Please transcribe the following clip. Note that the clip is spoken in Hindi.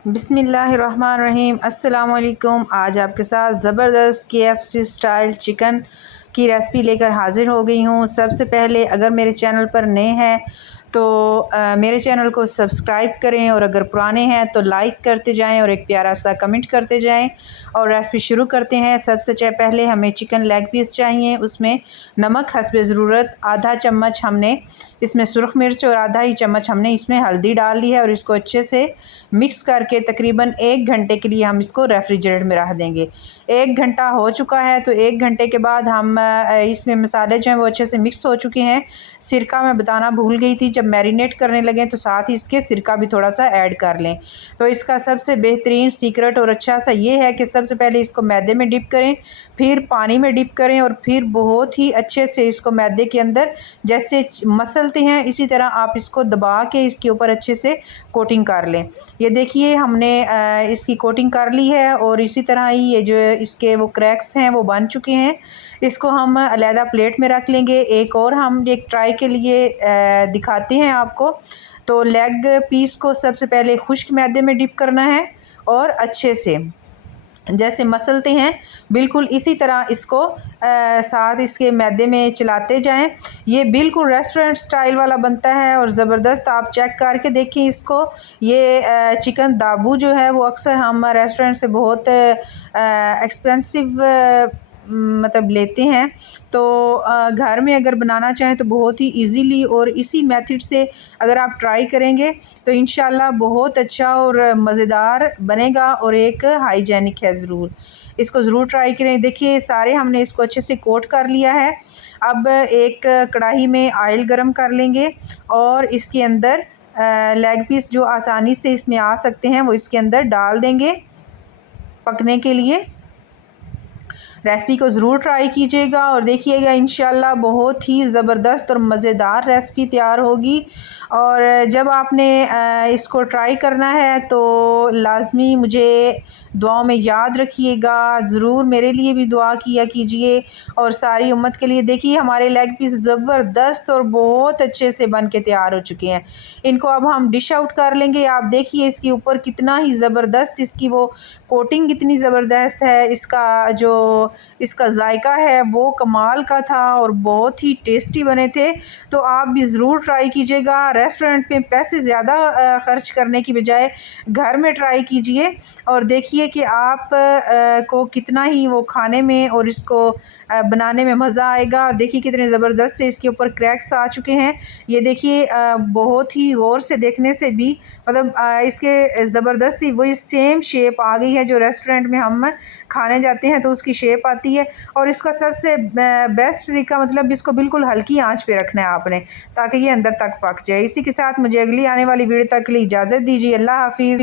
बिस्मिल्लाहिर्रहमानिर्रहीम। अस्सलाम वालेकुम। आज आपके साथ ज़बरदस्त KFC स्टाइल चिकन की रेसिपी लेकर हाज़िर हो गई हूँ। सबसे पहले अगर मेरे चैनल पर नए हैं तो मेरे चैनल को सब्सक्राइब करें, और अगर पुराने हैं तो लाइक करते जाएं और एक प्यारा सा कमेंट करते जाएं। और रेसिपी शुरू करते हैं। सबसे पहले हमें चिकन लेग पीस चाहिए। उसमें नमक हस्बे ज़रूरत, आधा चम्मच हमने इसमें सुरख मिर्च और आधा ही चम्मच हमने इसमें हल्दी डाल ली है, और इसको अच्छे से मिक्स करके तकरीबन 1 घंटे के लिए हम इसको रेफ्रिजरेटर में रख देंगे। 1 घंटा हो चुका है तो 1 घंटे के बाद हम इसमें मसाले जो हैं वो अच्छे से मिक्स हो चुके हैं। सिरका मैं बताना भूल गई थी, जब मैरिनेट करने लगे तो साथ ही इसके सिरका भी थोड़ा सा ऐड कर लें। तो इसका सबसे बेहतरीन सीक्रेट और अच्छा सा ये है कि सबसे पहले इसको मैदे में डिप करें, फिर पानी में डिप करें, और फिर बहुत ही अच्छे से इसको मैदे के अंदर जैसे मसलते हैं इसी तरह आप इसको दबा के इसके ऊपर अच्छे से कोटिंग कर लें। ये देखिए हमने इसकी कोटिंग कर ली है, और इसी तरह ही ये जो इसके वो क्रैक्स हैं वो बन चुके हैं। इसको हम अलहदा प्लेट में रख लेंगे। एक और हम एक ट्राई के लिए दिखाते हैं आपको। तो लेग पीस को सबसे पहले खुश्क मैदे में डिप करना है, और अच्छे से जैसे मसलते हैं बिल्कुल इसी तरह इसको साथ इसके मैदे में चलाते जाएं। ये बिल्कुल रेस्टोरेंट स्टाइल वाला बनता है और ज़बरदस्त। आप चेक करके देखें इसको। ये चिकन दाबू जो है वो अक्सर हम रेस्टोरेंट से बहुत एक्सपेंसिव मतलब लेते हैं। तो घर में अगर बनाना चाहें तो बहुत ही इजीली और इसी मेथड से अगर आप ट्राई करेंगे तो इंशाल्लाह बहुत अच्छा और मज़ेदार बनेगा, और एक हाइजेनिक है। ज़रूर इसको ज़रूर ट्राई करें। देखिए सारे हमने इसको अच्छे से कोट कर लिया है। अब एक कढ़ाई में ऑयल गरम कर लेंगे, और इसके अंदर लेग पीस जो आसानी से इसमें आ सकते हैं वो इसके अंदर डाल देंगे पकने के लिए। रेसिपी को ज़रूर ट्राई कीजिएगा और देखिएगा, इंशाल्लाह बहुत ही ज़बरदस्त और मज़ेदार रेसिपी तैयार होगी। और जब आपने इसको ट्राई करना है तो लाज़मी मुझे दुआओं में याद रखिएगा। ज़रूर मेरे लिए भी दुआ किया कीजिए और सारी उम्मत के लिए। देखिए हमारे लेग पीस ज़बरदस्त और बहुत अच्छे से बन के तैयार हो चुके हैं। इनको अब हम डिश आउट कर लेंगे। आप देखिए इसके ऊपर कितना ही ज़बरदस्त इसकी वो कोटिंग कितनी ज़बरदस्त है। इसका जायका है वो कमाल का था और बहुत ही टेस्टी बने थे। तो आप भी ज़रूर ट्राई कीजिएगा। रेस्टोरेंट पे पैसे ज़्यादा ख़र्च करने की बजाय घर में ट्राई कीजिए, और देखिए कि आप को कितना ही वो खाने में और इसको बनाने में मज़ा आएगा। और देखिए कितने ज़बरदस्त से इसके ऊपर क्रैक्स आ चुके हैं। ये देखिए बहुत ही गौर से देखने से भी मतलब इसके ज़बरदस्ती वही सेम शेप आ गई है जो रेस्टोरेंट में हम खाने जाते हैं तो उसकी शेप आती है। और इसका सबसे बेस्ट तरीका मतलब इसको बिल्कुल हल्की आंच पे रखना है आपने, ताकि ये अंदर तक पक जाए। इसी के साथ मुझे अगली आने वाली वीडियो तक के लिए इजाज़त दीजिए। अल्लाह हाफिज़।